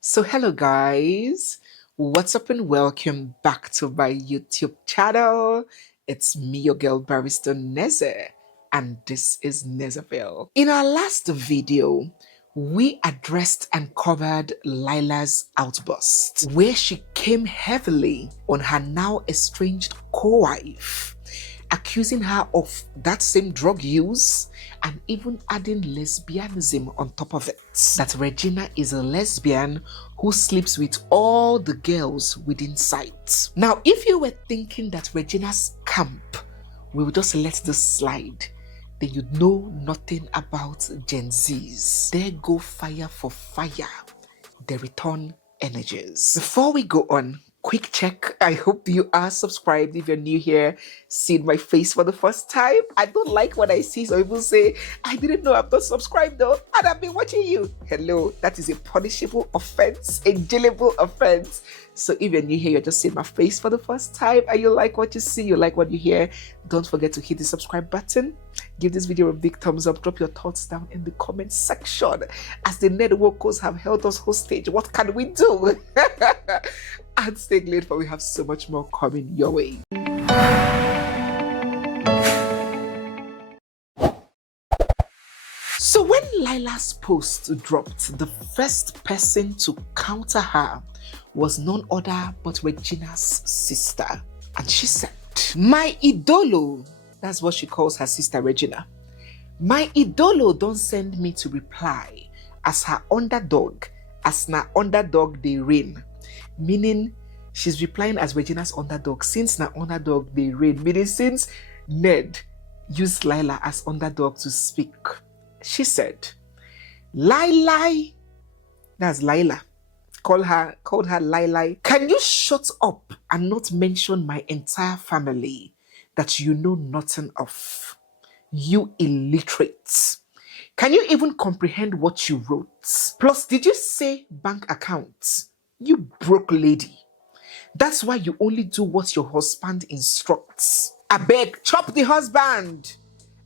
So hello guys, what's up and welcome back to my YouTube channel. It's me, your girl Barrister Neze, and this is Nezeville. In our last video, we addressed and covered Lila's outburst, where she came heavily on her now estranged co-wife, accusing her of that same drug use and even adding lesbianism on top of it. That Regina is a lesbian who sleeps with all the girls within sight. Now, if you were thinking that Regina's camp will just let this slide, then you know nothing about Gen Zs. There go fire for fire. They return energies. Before we go on, quick check. I hope you are subscribed. If you're new here, seeing my face for the first time, I don't like when I see some people say, I didn't know I'm not subscribed though, and I've been watching you. Hello, that is a punishable offense, a jailable offense. So if you're new here, you're just seeing my face for the first time and you like what you see, you like what you hear, don't forget to hit the subscribe button. Give this video a big thumbs up. Drop your thoughts down in the comment section. As the networkers have held us hostage, what can we do? And stay late, for we have so much more coming your way. So when Lila's post dropped, the first person to counter her was none other but Regina's sister. And she said, "My idolo," that's what she calls her sister Regina, "my idolo don't send me to reply as her underdog, as na underdog they reign." Meaning she's replying as Regina's underdog since na underdog they reign. Meaning since Ned used Lila as underdog to speak. She said, "Lila," that's Lila, called her Lila, "can you shut up and not mention my entire family that you know nothing of? You illiterate. Can you even comprehend what you wrote? Plus, did you say bank accounts? You broke lady. That's why you only do what your husband instructs. I beg, chop the husband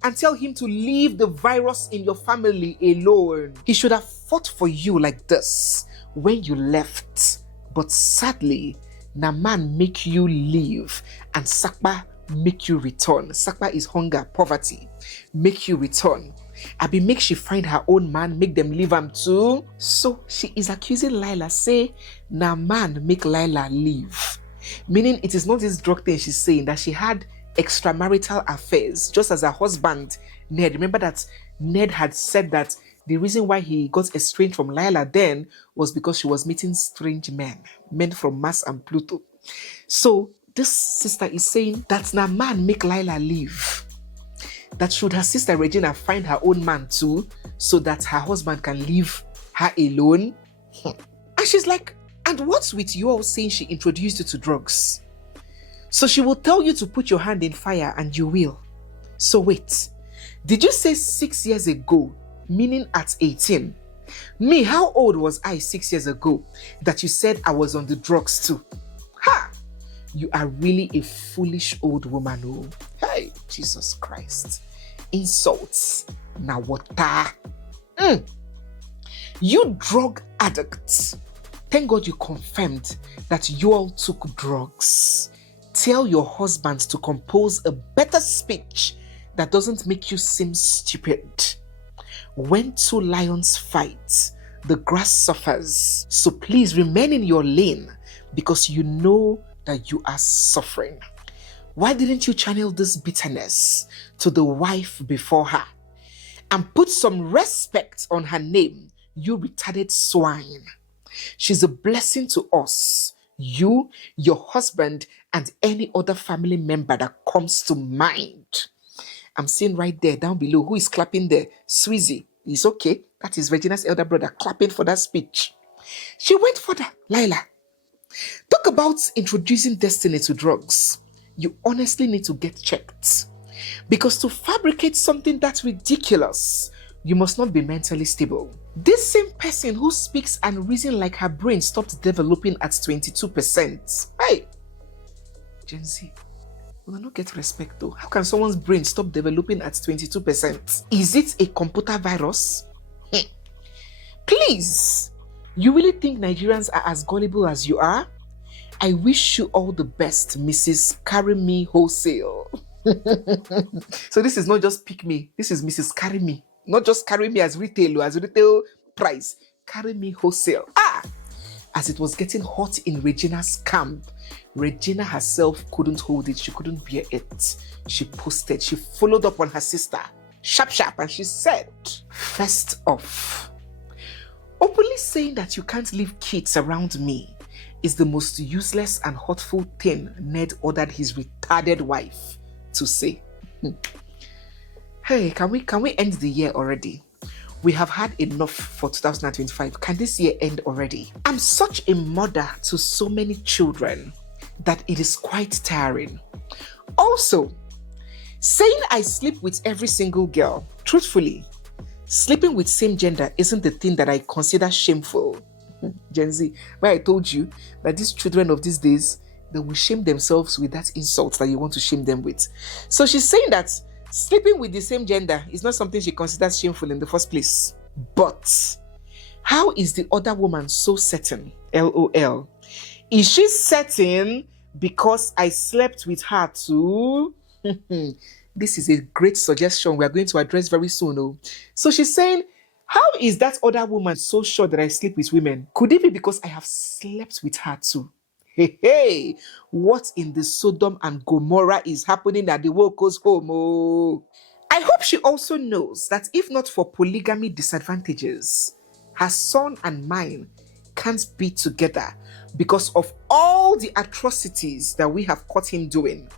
and tell him to leave the virus in your family alone. He should have fought for you like this when you left. But sadly, Naman make you leave and Sakpa make you return." Sakpa is hunger, poverty. Make you return. Abi make she find her own man, make them leave him too. So she is accusing Lila, say, Naman make Lila leave. Meaning it is not this drug thing she's saying, that she had extramarital affairs, just as her husband, Ned. Remember that Ned had said that the reason why he got estranged from Lila then was because she was meeting strange men from Mars and Pluto. So this sister is saying that Naman make Lila leave. That should her sister Regina find her own man too, so that her husband can leave her alone. And she's like, and what's with you all saying she introduced you to drugs? So she will tell you to put your hand in fire and you will. So wait, did you say 6 years ago, meaning at 18? Me, how old was I 6 years ago that you said I was on the drugs too? Ha! You are really a foolish old woman, oh. Hey, Jesus Christ. Insults. Now what? You drug addicts. Thank God you confirmed that you all took drugs. Tell your husband to compose a better speech that doesn't make you seem stupid. When two lions fight, the grass suffers. So please remain in your lane because you know that you are suffering. Why didn't you channel this bitterness to the wife before her and put some respect on her name, you retarded swine? She's a blessing to us, you, your husband, and any other family member that comes to mind. I'm seeing right there down below who is clapping there. Sweezy. It's okay. That is Regina's elder brother clapping for that speech. She went further. Lila, talk about introducing Destiny to drugs. You honestly need to get checked. Because to fabricate something that's ridiculous, you must not be mentally stable. This same person who speaks and reasons like her brain stopped developing at 22%. Hey, Gen Z, we will not get respect though. How can someone's brain stop developing at 22%? Is it a computer virus? Please, You really think Nigerians are as gullible as you are? I wish you all the best, Mrs. Carry Me Wholesale. So this is not just pick me. This is Mrs. Carry Me. Not just carry me as retail price. Carry me wholesale. As it was getting hot in Regina's camp, Regina herself couldn't hold it. She couldn't bear it. She posted. She followed up on her sister. Sharp. And she said, first off, openly saying that you can't leave kids around me is the most useless and hurtful thing Ned ordered his retarded wife to say. Hey, can we end the year already? We have had enough for 2025. Can this year end already? I'm such a mother to so many children that it is quite tiring. Also, saying I sleep with every single girl, truthfully, sleeping with same gender isn't the thing that I consider shameful. Gen Z, where I told you that these children of these days, they will shame themselves with that insult that you want to shame them with. So she's saying that sleeping with the same gender is not something she considers shameful in the first place. But how is the other woman so certain? LOL. Is she certain because I slept with her too? This is a great suggestion we are going to address very soon. So she's saying, how is that other woman so sure that I sleep with women? Could it be because I have slept with her too? Hey, what in the Sodom and Gomorrah is happening at the world goes home? I hope she also knows that if not for polygamy disadvantages, her son and mine can't be together because of all the atrocities that we have caught him doing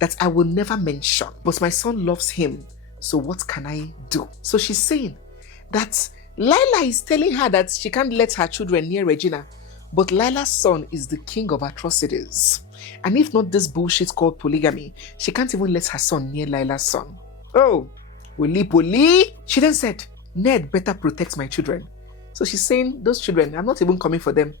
that I will never mention. But my son loves him, so what can I do? So she's saying that Lila is telling her that she can't let her children near Regina, but Lila's son is the king of atrocities. And if not this bullshit called polygamy, she can't even let her son near Lila's son. Oh, Poli. She then said, Ned better protect my children. So she's saying, those children, I'm not even coming for them.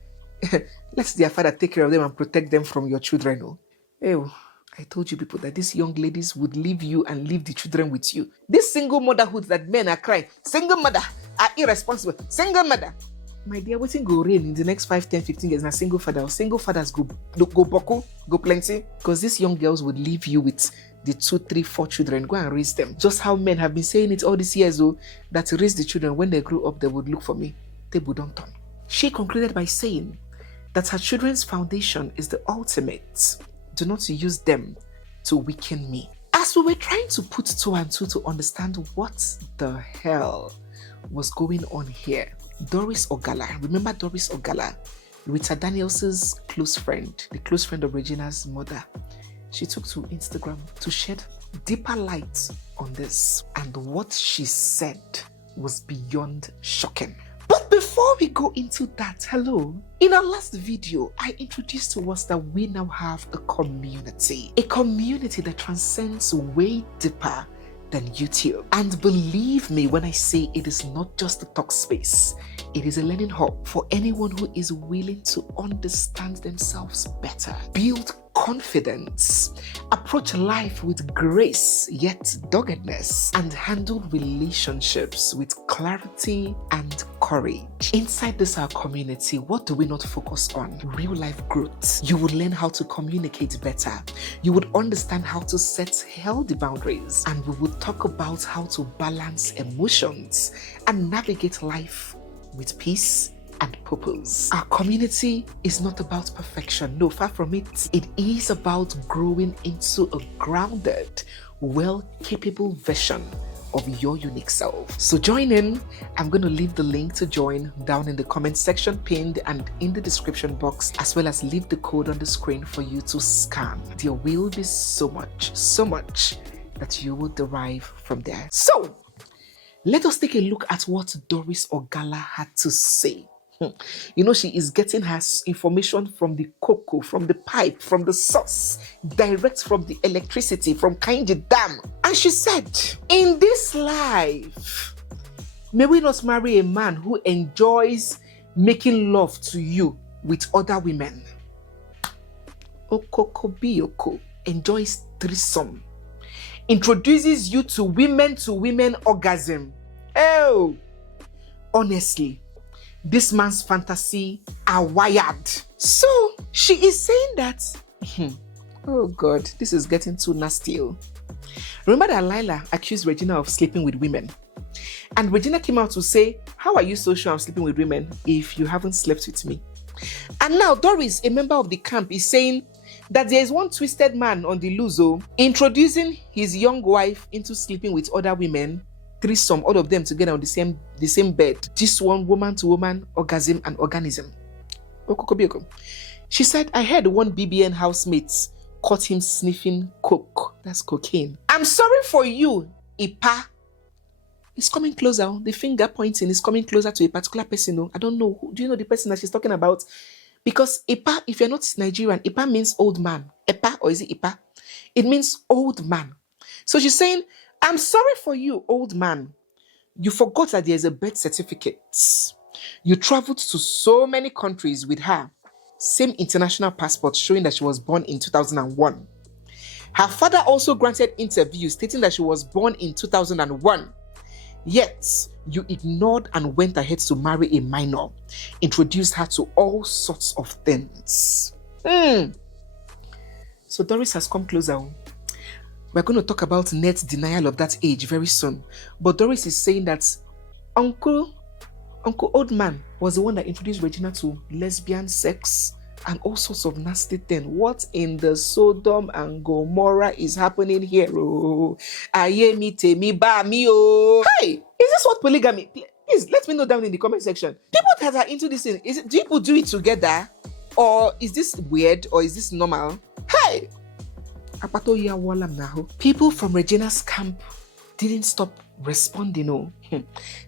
Let their father take care of them and protect them from your children. Oh, I told you people that these young ladies would leave you and leave the children with you. This single motherhood that men are crying, single mother are irresponsible, single mother. My dear, waiting go rain in the next 5, 10, 15 years. Now single father, single fathers go boko, go plenty. Because these young girls would leave you with the 2, 3, 4 children. Go and raise them. Just how men have been saying it all these years, that to raise the children, when they grew up, they would look for me. They would not turn. She concluded by saying that her children's foundation is the ultimate. Do not use them to weaken me. As we were trying to put 2 and 2 to understand what the hell was going on here, Doris Ogala, remember Doris Ogala, Regina Daniels' close friend, the close friend of Regina's mother, she took to Instagram to shed deeper light on this. And what she said was beyond shocking. But before we go into that, hello, in our last video, I introduced to us that we now have a community that transcends way deeper than YouTube. And believe me when I say it is not just a talk space, it is a learning hub for anyone who is willing to understand themselves better, build confidence, approach life with grace yet doggedness, and handle relationships with clarity and courage. Inside this our community, what do we not focus on? Real life growth. You would learn how to communicate better. You would understand how to set healthy boundaries, and we would talk about how to balance emotions and navigate life with peace and purpose. Our community is not about perfection. No, far from it. It is about growing into a grounded, capable version of your unique self. So join in. I'm going to leave the link to join down in the comment section pinned and in the description box, as well as leave the code on the screen for you to scan. There will be so much that you will derive from there. So let us take a look at what Doris Ogala had to say. You know, she is getting her information from the cocoa, from the pipe, from the source, direct from the electricity, from Kainji Dam. And she said, in this life, may we not marry a man who enjoys making love to you with other women. Okoko Biyoko enjoys threesome, introduces you to women orgasm. Oh, honestly, this man's fantasy are wired. So she is saying that, oh God, this is getting too nasty. Remember that Lila accused Regina of sleeping with women. And Regina came out to say, how are you so sure I'm sleeping with women if you haven't slept with me? And now Doris, a member of the camp, is saying that there is one twisted man on the loose, introducing his young wife into sleeping with other women, threesome, all of them together on the same bed. This one, woman to woman, orgasm and organism. She said, I heard one BBN housemate caught him sniffing coke. That's cocaine. I'm sorry for you, Ipa. It's coming closer. The finger pointing is coming closer to a particular person. I don't know. Do you know the person that she's talking about? Because Ipa, if you're not Nigerian, Ipa means old man. Epa, or is it Ipa? It means old man. So she's saying, I'm sorry for you, old man. You forgot that there's a birth certificate. You traveled to so many countries with her. Same international passport showing that she was born in 2001. Her father also granted interviews stating that she was born in 2001. Yet, you ignored and went ahead to marry a minor, introduced her to all sorts of things. So Doris has come closer. We're going to talk about Ned's denial of that age very soon. But Doris is saying that Uncle Old Man was the one that introduced Regina to lesbian sex and all sorts of nasty things. What in the Sodom and Gomorrah is happening here? Oh, hey, is this what polygamy? Please let me know down in the comment section. People that are into this thing, do people do it together? Or is this weird? Or is this normal? Hey! People from Regina's camp didn't stop responding.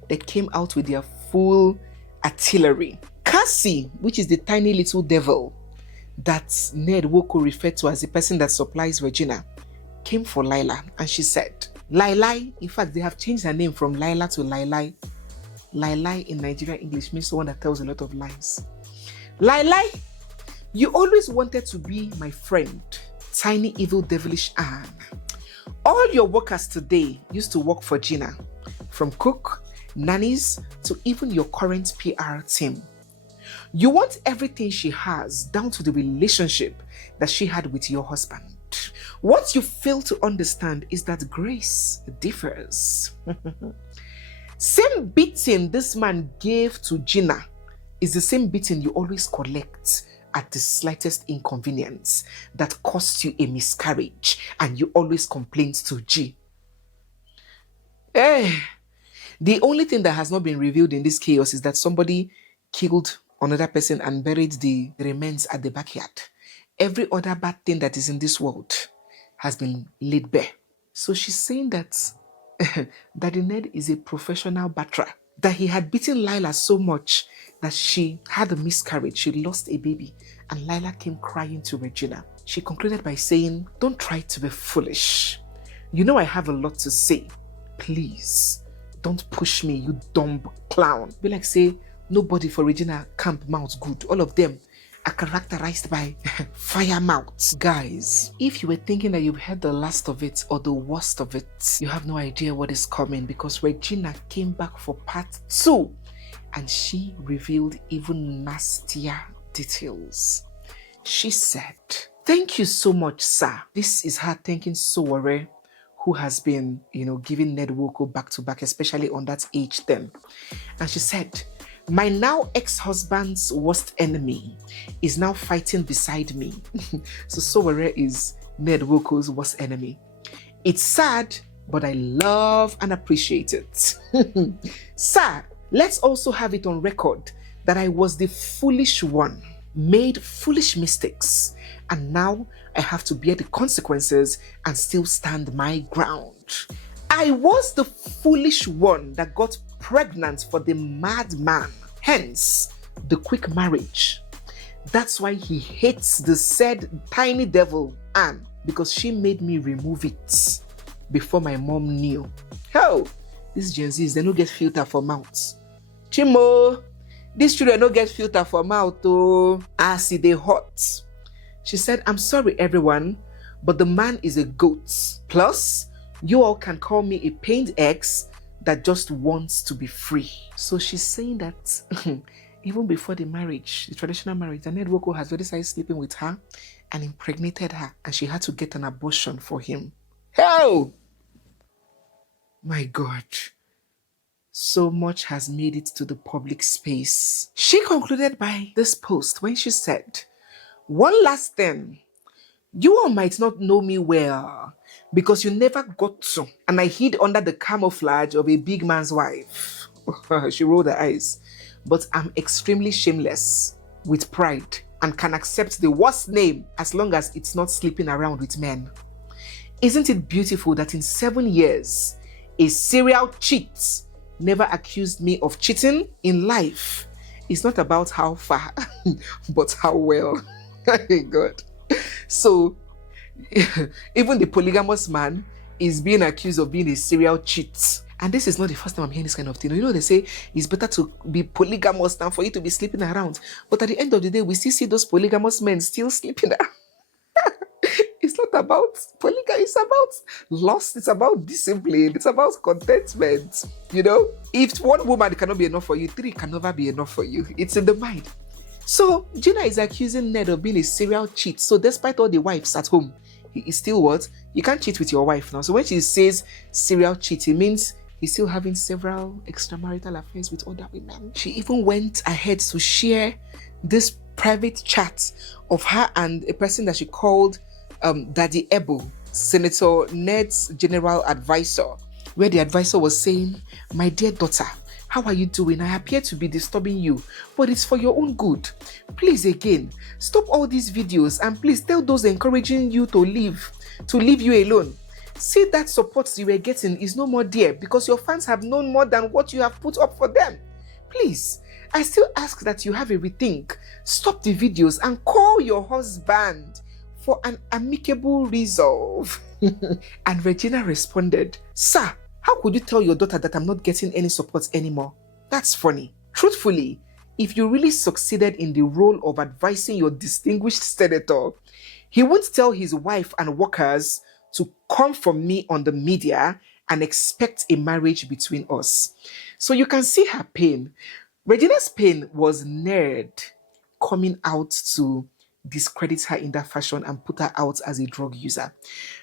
They came out with their full artillery. Cassie, which is the tiny little devil that Ned Woko referred to as the person that supplies Regina, came for Lila, and she said, Lailai, in fact, they have changed her name from Lila to Lailai. Lailai in Nigerian English means someone that tells a lot of lies. Lailai, you always wanted to be my friend, tiny evil devilish Anne. All your workers today used to work for Gina, from cook, nannies, to even your current PR team. You want everything she has, down to the relationship that she had with your husband. What you fail to understand is that grace differs. Same beating this man gave to Gina is the same beating you always collect at the slightest inconvenience that costs you a miscarriage, and you always complain to G. The only thing that has not been revealed in this chaos is that somebody killed another person and buried the remains at the backyard. Every other bad thing that is in this world has been laid bare. So she's saying that Daddy Ned is a professional batterer, that he had beaten Lila so much that she had a miscarriage, she lost a baby, and Lila came crying to Regina. She concluded by saying, don't try to be foolish. You know I have a lot to say. Please, don't push me, you dumb clown. Be like, say, nobody for Regina camp mouths good. All of them are characterized by fire mouths. Guys, if you were thinking that you've heard the last of it or the worst of it, you have no idea what is coming, because Regina came back for part 2 and she revealed even nastier details. She said, thank you so much, sir. This is her thanking Sowore, who has been, giving Ned Woko back to back, especially on that age thing. And she said, my now ex-husband's worst enemy is now fighting beside me. So Sowore is Ned Woko's worst enemy. It's sad, but I love and appreciate it. Sir, let's also have it on record that I was the foolish one, made foolish mistakes, and now I have to bear the consequences and still stand my ground. I was the foolish one that got pregnant for the madman, hence the quick marriage. That's why he hates the said tiny devil Anne, because she made me remove it before my mom knew. Hell, these Gen Zs, they don't get filter for mouths. Chimo, these children don't get filter for mouth, oh. See, they hot. She said, I'm sorry everyone, but the man is a goat. Plus, you all can call me a pained ex that just wants to be free. So she's saying that even before the marriage, the traditional marriage, Ned Nwoko has already started sleeping with her and impregnated her, and she had to get an abortion for him. Hell! My God. So much has made it to the public space. She concluded by this post when she said, "One last thing. You all might not know me well because you never got to, and I hid under the camouflage of a big man's wife." She rolled her eyes. "But I'm extremely shameless, with pride, and can accept the worst name as long as it's not sleeping around with men. Isn't it beautiful that in 7 years, a serial cheat never accused me of cheating in life? It's not about how far, but how well." God. So, even the polygamous man is being accused of being a serial cheat. And this is not the first time I'm hearing this kind of thing. You know, they say it's better to be polygamous than for you to be sleeping around. But at the end of the day, we still see those polygamous men still sleeping around. It's not about polygamy, it's about lust, it's about discipline, it's about contentment. You know, if one woman cannot be enough for you, 3 can never be enough for you. It's in the mind. So Gina is accusing Ned of being a serial cheat. So despite all the wives at home, he is still what? You can't cheat with your wife now. So when she says serial cheat, it means he's still having several extramarital affairs with other women. She even went ahead to share this private chat of her and a person that she called Daddy Ebo, Senator Ned's general advisor, where the advisor was saying, "My dear daughter, how are you doing? I appear to be disturbing you, but it's for your own good. Please again, stop all these videos and please tell those encouraging you to leave you alone. See that support you were getting is no more there because your fans have known more than what you have put up for them. Please, I still ask that you have a rethink. Stop the videos and call your husband for an amicable resolve." And Regina responded, "Sir, how could you tell your daughter that I'm not getting any support anymore? That's funny. Truthfully, if you really succeeded in the role of advising your distinguished senator, he won't tell his wife and workers to come for me on the media and expect a marriage between us." So you can see her pain. Regina's pain was Ned coming out to discredit her in that fashion and put her out as a drug user.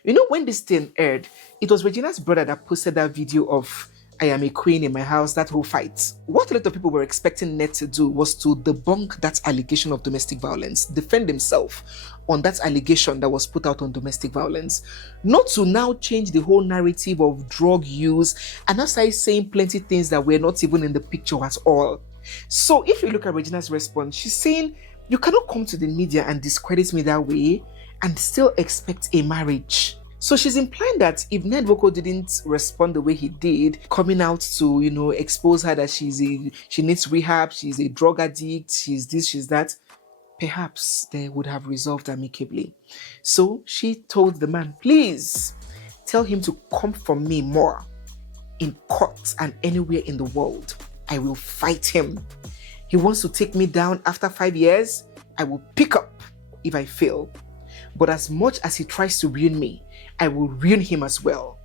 You know, when this thing aired, it was Regina's brother that posted that video of "I am a queen in my house," that whole fight. What a lot of people were expecting Ned to do was to debunk that allegation of domestic violence, defend himself on that allegation that was put out on domestic violence, not to now change the whole narrative of drug use and now start saying plenty things that were not even in the picture at all. So if you look at Regina's response, she's saying, "You cannot come to the media and discredit me that way and still expect a marriage." So she's implying that if Ned Nwoko didn't respond the way he did, coming out to, you know, expose her that she needs rehab, she's a drug addict, she's this, she's that, perhaps they would have resolved amicably. So she told the man, "Please tell him to come for me more in court and anywhere in the world. I will fight him. He wants to take me down after 5 years. I will pick up if I fail. But as much as he tries to ruin me, I will ruin him as well.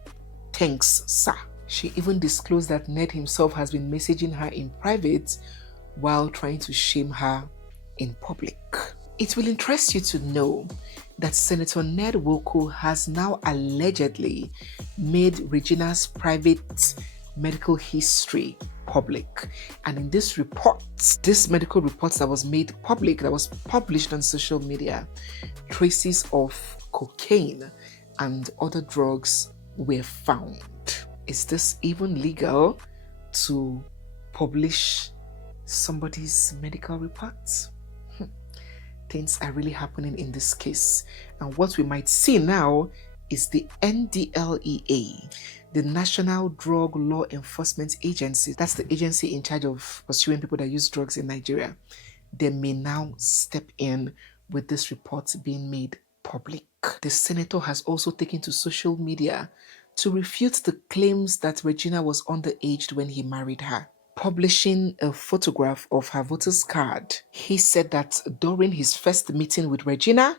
Thanks, sir." She even disclosed that Ned himself has been messaging her in private while trying to shame her in public. It will interest you to know that Senator Ned Nwoko has now allegedly made Regina's private medical history public. And in this report, this medical report that was made public, that was published on social media, traces of cocaine and other drugs were found. Is this even legal to publish somebody's medical reports? Things are really happening in this case. And what we might see now is the NDLEA, the National Drug Law Enforcement Agency. That's the agency in charge of pursuing people that use drugs in Nigeria. They may now step in with this report being made public. The senator has also taken to social media to refute the claims that Regina was underage when he married her, publishing a photograph of her voter's card. He said that during his first meeting with Regina,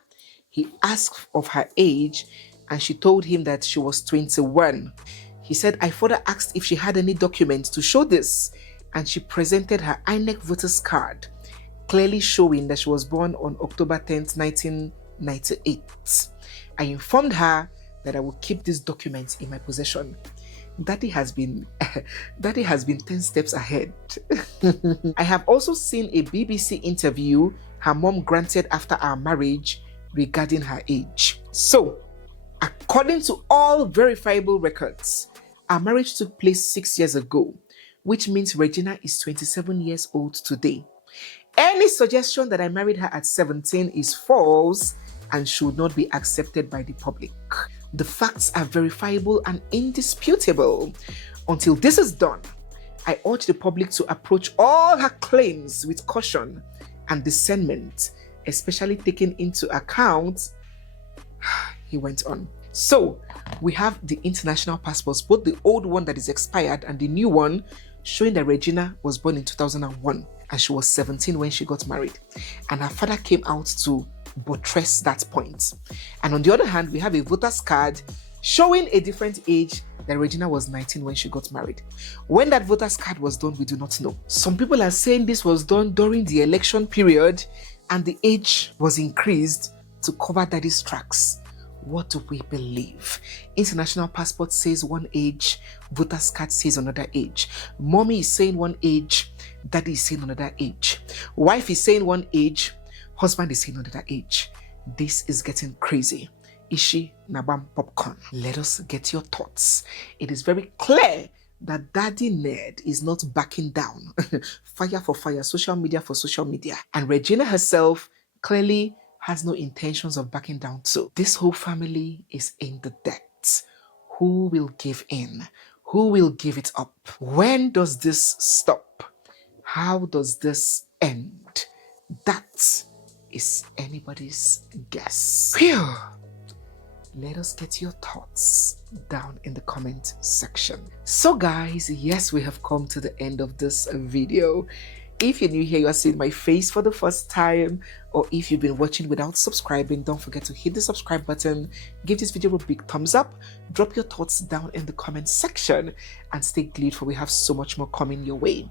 he asked of her age and she told him that she was 21. He said, "I further asked if she had any documents to show this, and she presented her INEC voter's card clearly showing that she was born on October 10th, 1998. I informed her that I would keep these documents in my possession. Daddy has been 10 steps ahead. I have also seen a BBC interview her mom granted after our marriage regarding her age. So, according to all verifiable records, our marriage took place 6 years ago, which means Regina is 27 years old today. Any suggestion that I married her at 17 is false and should not be accepted by the public. The facts are verifiable and indisputable. Until this is done, I urge the public to approach all her claims with caution and discernment, especially taking into account, he went on. So, we have the international passports, both the old one that is expired and the new one, showing that Regina was born in 2001 and she was 17 when she got married. And her father came out to buttress that point. And on the other hand, we have a voter's card showing a different age, that Regina was 19 when she got married. When that voter's card was done, we do not know. Some people are saying this was done during the election period and the age was increased to cover daddy's tracks. What do we believe? International passport says one age, voter's card says another age. Mommy is saying one age, daddy is saying another age. Wife is saying one age, husband is saying another age. This is getting crazy. Ishi Nabam Popcorn. Let us get your thoughts. It is very clear that Daddy Ned is not backing down. Fire for fire, social media for social media. And Regina herself clearly has no intentions of backing down too. This whole family is in the debt. Who will give in? Who will give it up? When does this stop? How does this end? That is anybody's guess. Phew. Let us get your thoughts down in the comment section. So guys, yes, we have come to the end of this video. If you're new here, you are seeing my face for the first time, or if you've been watching without subscribing, don't forget to hit the subscribe button, give this video a big thumbs up, drop your thoughts down in the comment section, and stay glued for we have so much more coming your way.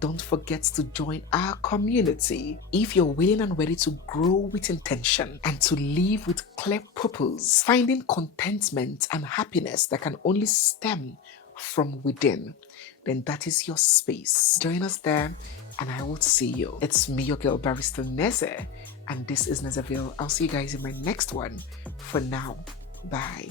Don't forget to join our community. If you're willing and ready to grow with intention and to live with clear purpose, finding contentment and happiness that can only stem from within, then that is your space. Join us there and I will see you. It's me, your girl Barrister Neze, and this is Nezeville. I'll see you guys in my next one. For now, bye.